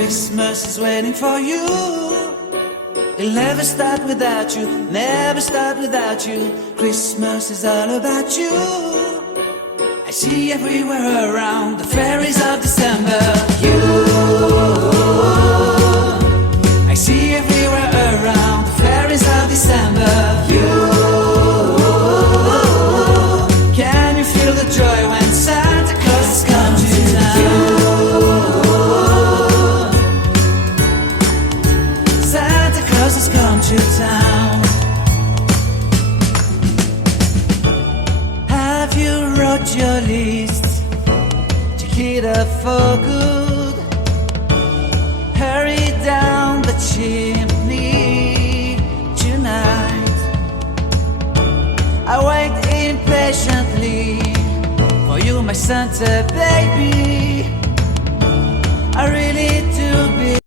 Christmas is waiting for you. It'll never start without you, never start without you. Christmas is all about you. I see everywhere around the fairies of December. You, I see everywhere around the fairies of December. You, can you feel the joy when Santa Claus has come to town? Santa Claus has come to town. Have you wrote your list? Check it up for good. Hurry down the chimney tonight. I wait impatiently for you, my Santa baby.